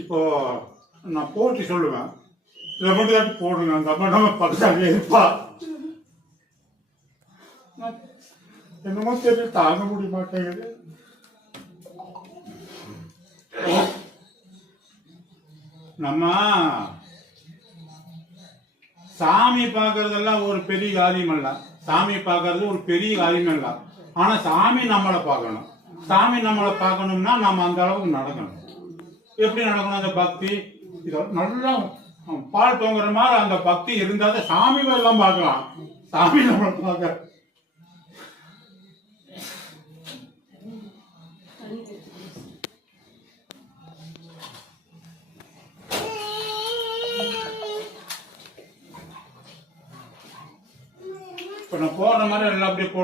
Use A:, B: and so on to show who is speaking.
A: இப்போ நான் போட்டி சொல்லுவேன். இதை மட்டும் தாட்டி போடுங்க? அந்த அம்மா நம்ம பக்கத்தாலே இருப்பா. என்னமோ தெரியல தாங்க முடிய மாட்டேங்குது. நம்ம சாமி பார்க்கறதெல்லாம் ஒரு பெரிய காரியம் அல்ல சாமியை பார்க்கறது ஒரு பெரிய காரியம் இல்லை. ஆனா சாமி நம்மளை பார்க்கணும். சாமி நம்மளை பார்க்கணும்னா நம்ம அந்த அளவுக்கு நடக்கணும். எப்படி நடக்கணும் அந்த பக்தி? இதோ நல்லா பால் தோங்குற மாதிரி அந்த பக்தி இருந்தால்தான் சாமி எல்லாம் பார்க்கலாம். சாமி நம்மளை பார்க்க. இப்போ நான் போடுற மாதிரி எல்லாம் அப்படியே போ